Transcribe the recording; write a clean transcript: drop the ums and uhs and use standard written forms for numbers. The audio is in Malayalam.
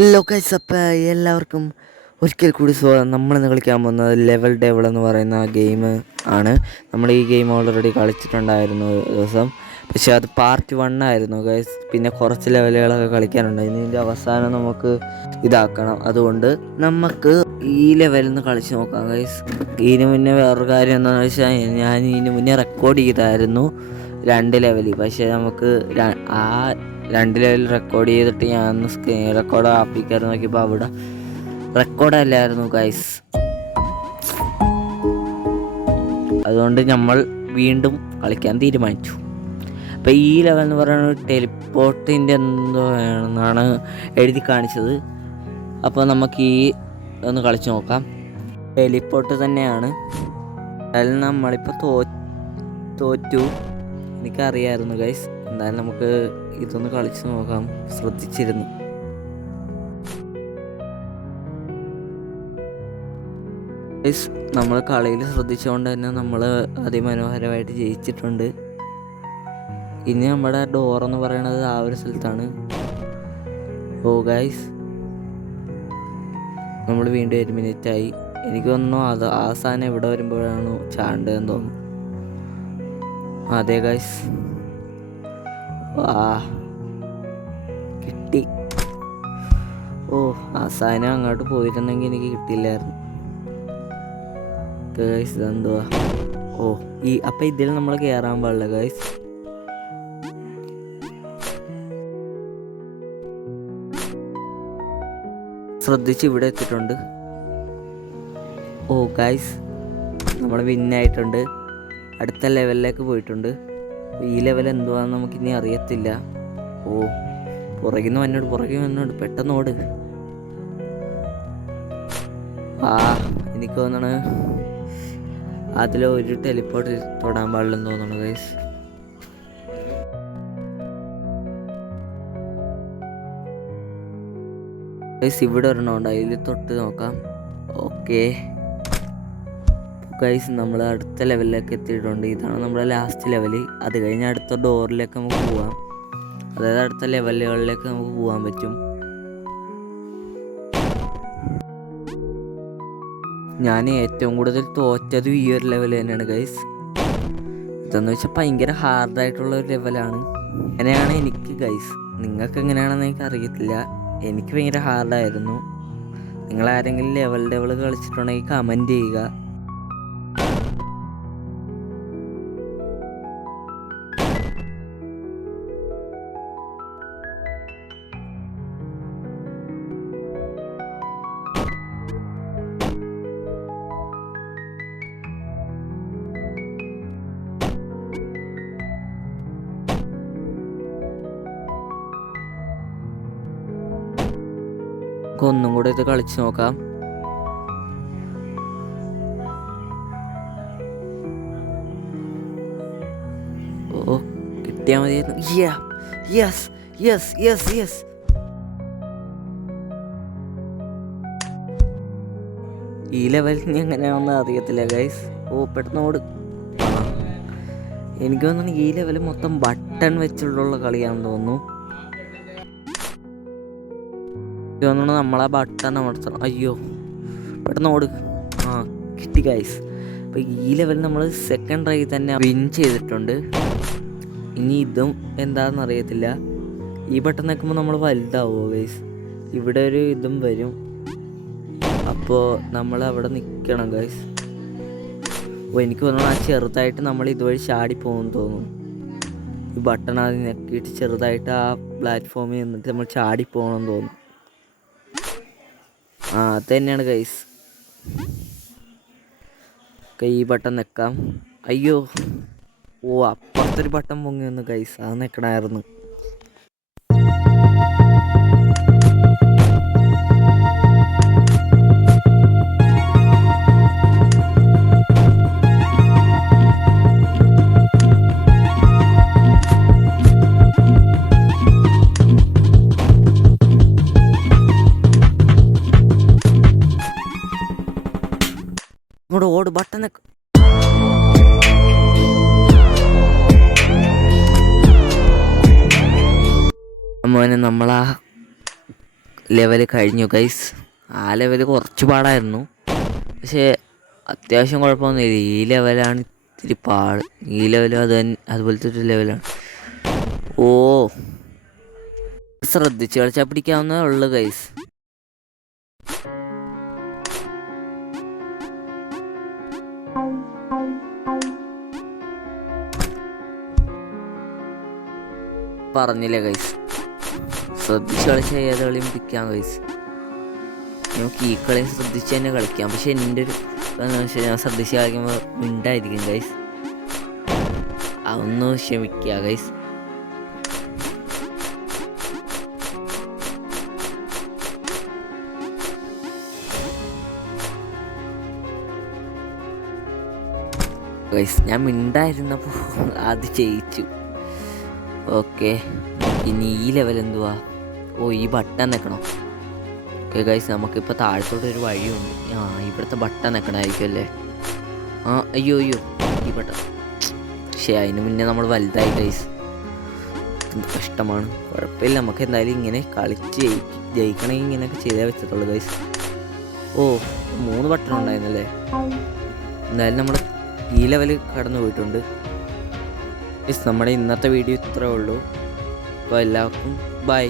ഹലോ ഗൈസ്, അപ്പോൾ എല്ലാവർക്കും ഒരിക്കൽ കൂടി സ്വാഗതം. നമ്മളിന്ന് കളിക്കാൻ പോകുന്നത് ലെവൽ ഡെവൽ എന്ന് പറയുന്ന ഗെയിം ആണ്. നമ്മൾ ഈ ഗെയിം ഓൾറെഡി കളിച്ചിട്ടുണ്ടായിരുന്നു ഒരു ദിവസം, പക്ഷേ അത് പാർട്ട് 1 ആയിരുന്നു ഗൈസ്. പിന്നെ കുറച്ച് ലെവലുകളൊക്കെ കളിക്കാനുണ്ട്. ഇതിൻ്റെ അവസാനം നമുക്ക് ഇതാക്കണം. അതുകൊണ്ട് നമുക്ക് ഈ ലെവലിൽ നിന്ന് കളിച്ച് നോക്കാം ഗൈസ്. ഇതിന് മുന്നേ വേറൊരു കാര്യം എന്താണെന്ന് വെച്ചാൽ, ഞാൻ ഇതിന് മുന്നേ റെക്കോർഡ് ചെയ്തായിരുന്നു 2 ലെവൽ. പക്ഷേ നമുക്ക് ആ 2 ലെവൽ റെക്കോർഡ് ചെയ്തിട്ട് ഞാൻ സ്ക്രീൻ റെക്കോർഡ് ആപ്പിക്കാറ് നോക്കിയപ്പോൾ അവിടെ റെക്കോർഡല്ലായിരുന്നു ഗൈസ്. അതുകൊണ്ട് നമ്മൾ വീണ്ടും കളിക്കാൻ തീരുമാനിച്ചു. അപ്പോൾ ഈ ലെവൽ എന്ന് പറയുന്നത് ടെലിപ്പോർട്ടിൻ്റെ എന്തോ ആണെന്നാണ് എഴുതി കാണിച്ചത്. അപ്പോൾ നമുക്ക് ഈ ഒന്ന് കളിച്ച് നോക്കാം. ടെലിപ്പോർട്ട് തന്നെയാണ്. അതിൽ നമ്മളിപ്പോൾ തോറ്റു. എനിക്കറിയായിരുന്നു ഗൈസ്. എന്തായാലും നമുക്ക് ഇതൊന്ന് കളിച്ച് നോക്കാം. ശ്രദ്ധിച്ചിരുന്നു. ഗൈസ്, നമ്മൾ കളിയിൽ ശ്രദ്ധിച്ചുകൊണ്ട് തന്നെ നമ്മൾ അതിമനോഹരമായിട്ട് ജയിച്ചിട്ടുണ്ട്. ഇനി നമ്മുടെ ഡോറെന്ന് പറയണത് ആ ഒരു സ്ഥലത്താണ്. ഓ ഗൈസ്, നമ്മൾ വീണ്ടും 1 മിനിറ്റായി. എനിക്ക് തോന്നുന്നു അത് ആ സാധനം എവിടെ വരുമ്പോഴാണ് ചാണ്ടതെന്ന് തോന്നുന്നു. അതെ ഗൈസ്, കിട്ടി. ഓ, ആ സാധനം അങ്ങോട്ട് പോയിരുന്നെങ്കിൽ എനിക്ക് കിട്ടില്ലായിരുന്നു ഗൈസ്. ഇതെന്തുവാ? ഓ, അപ്പം ഇതിൽ നമ്മൾ കയറാൻ പാടില്ല ഗൈസ്. ശ്രദ്ധിച്ച് ഇവിടെ എത്തിയിട്ടുണ്ട്. ഓ ഗൈസ്, നമ്മൾ വിന്നായിട്ടുണ്ട്. അടുത്ത ലെവലിലേക്ക് പോയിട്ടുണ്ട്. ഈ ലെവൽ എന്തുവാന്ന് നമുക്കിനി അറിയത്തില്ല. ഓ, പുറകിൽ നിന്ന് പെട്ടെന്ന് ഓട്. എനിക്ക് തോന്നണ് അതിലൊരു ടെലിപ്പോർട്ട് തൊടാൻ പാടില്ലെന്ന് തോന്നണു ഗൈസ്. ഗൈസ്, ഇവിടെ ഒരെണ്ണമുണ്ട്, അതിൽ തൊട്ട് നോക്കാം. ഓക്കെ ഗൈസ്, നമ്മൾ അടുത്ത ലെവലിലേക്ക് എത്തിയിട്ടുണ്ട്. ഇതാണ് നമ്മുടെ ലാസ്റ്റ് ലെവല്. അത് കഴിഞ്ഞ് അടുത്ത ഡോറിലേക്ക് നമുക്ക് പോവാം. അതായത് അടുത്ത ലെവലുകളിലേക്ക് നമുക്ക് പോകാൻ പറ്റും. ഞാൻ ഏറ്റവും കൂടുതൽ തോറ്റത് ഈ ഒരു ലെവൽ തന്നെയാണ് ഗൈസ്. ഇതെന്ന് വെച്ചാൽ ഭയങ്കര ഹാർഡായിട്ടുള്ള ഒരു ലെവലാണ്. അങ്ങനെയാണ് എനിക്ക് ഗൈസ്. നിങ്ങൾക്ക് എങ്ങനെയാണെന്ന് എനിക്ക് അറിയത്തില്ല. എനിക്ക് ഭയങ്കര ഹാർഡായിരുന്നു. നിങ്ങളാരെങ്കിലും ലെവൽ കളിച്ചിട്ടുണ്ടെങ്കിൽ കമൻറ്റ് ചെയ്യുക. ഒന്നും കൂടെ ഇത് കളിച്ച് നോക്കാം. ഓ, കിട്ടിയാൽ മതിയായിരുന്നു. Yes yes yes yes. ഈ ലെവലിൽ എങ്ങനെയാണെന്ന് അറിയത്തില്ല ഗൈസ്. ഓ, പെട്ടെന്ന് ഓട്. എനിക്ക് തോന്നുന്നു ഈ ലെവൽ മൊത്തം ബട്ടൺ വെച്ചുള്ള കളിയാണെന്ന് തോന്നുന്നു. തോന്നുന്നു നമ്മളാ ബട്ടൺ അമർത്തണം. അയ്യോ, പെട്ടെന്ന് ഓട്. കിട്ടി ഗൈസ്. അപ്പോൾ ഈ ലെവൽ നമ്മൾ സെക്കൻഡ് ട്രൈ തന്നെ വിൻ ചെയ്തിട്ടുണ്ട്. ഇനി ഇതും എന്താണെന്ന് അറിയത്തില്ല. ഈ ബട്ടൺ നിൽക്കുമ്പോൾ നമ്മൾ വലുതാവുമോ ഗൈസ്? ഇവിടെ ഒരു ഇതും വരും. അപ്പോൾ നമ്മൾ അവിടെ നിൽക്കണം ഗൈസ്. ഓ, എനിക്ക് തോന്നുന്നു ആ ചെറുതായിട്ട് നമ്മൾ ഇതുവഴി ചാടി പോകുമെന്ന് തോന്നുന്നു. ഈ ബട്ടൺ ആദ്യം ഞെക്കിയിട്ട് ചെറുതായിട്ട് ആ പ്ലാറ്റ്ഫോമിൽ നിന്നിട്ട് നമ്മൾ ചാടി പോകണമെന്ന് തോന്നുന്നു. അത് തന്നെയാണ് ഗൈസ്. ഈ ബട്ടൺ നിൽക്കാം. അയ്യോ, ഓ, അപ്പുറത്തൊരു ബട്ടൺ പൊങ്ങി വന്നു ഗൈസ്. അത് നിൽക്കണമായിരുന്നു. ഇങ്ങോട്ട് ഓട്, ബട്ടൺ മോനെ നമ്മളാ ലെവൽ കഴിഞ്ഞു ഗൈസ്. ആ ലെവൽ കുറച്ച് പാടായിരുന്നു, പക്ഷേ അത്യാവശ്യം കുഴപ്പമൊന്നുമില്ല. ഈ ലെവലാണ് ഇത്തിരി പാട്. ഈ ലെവലും അതുപോലത്തെ ഒരു ലെവലാണ്. ഓ, ശ്രദ്ധിച്ച് കളിച്ചാൽ പിടിക്കാവുന്നതേ ഉള്ളു ഗൈസ്. പറഞ്ഞില്ലേ ഗൈസ്, ശ്രദ്ധിച്ച് കളിച്ചാൽ ഏത് കളിയും പിടിക്കാം ഗൈസ്. നമുക്ക് ഈ കളിയും ശ്രദ്ധിച്ച് തന്നെ കളിക്കാം. പക്ഷെ എൻ്റെ ഒരു എന്താണെന്ന് വെച്ചാൽ ഞാൻ ശ്രദ്ധിച്ച് കളിക്കുമ്പോൾ മിണ്ടായിരിക്കും ഗൈസ്. അതൊന്ന് ക്ഷമിക്കുക ഗൈസ്. ഗൈസ് ഞാൻ മിണ്ടായിരുന്നപ്പോൾ അത് ജയിച്ചു. ഓക്കെ, ഇനി ഈ ലെവൽ എന്തുവാ? ഓ, ഈ ബട്ടൺ നിൽക്കണം. ഓക്കെ ഗൈസ്, നമുക്കിപ്പോൾ താഴത്തോട്ടൊരു വഴിയുണ്ട്. ഇവിടുത്തെ ബട്ടൺ നിൽക്കണമായിരിക്കും അല്ലേ? അയ്യോ ഈ ബട്ടൺ. പക്ഷേ അതിന് മുന്നേ നമ്മൾ വലുതായി ഗൈസ്. എന്ത് കഷ്ടമാണ്. കുഴപ്പമില്ല, നമുക്ക് എന്തായാലും ഇങ്ങനെ കളിച്ച് ജയിക്കണമെങ്കിൽ ഇങ്ങനെയൊക്കെ ചെയ്തേ വെച്ചിട്ടുള്ളൂ ഗൈസ്. ഓ, 3 ബട്ടൺ ഉണ്ടായിരുന്നല്ലേ? എന്തായാലും നമ്മൾ ഈ ലെവൽ കടന്നു പോയിട്ടുണ്ട്. നമ്മുടെ ഇന്നത്തെ വീഡിയോ ഇത്രേ ഉള്ളൂ. അപ്പോൾ എല്ലാവർക്കും ബൈ.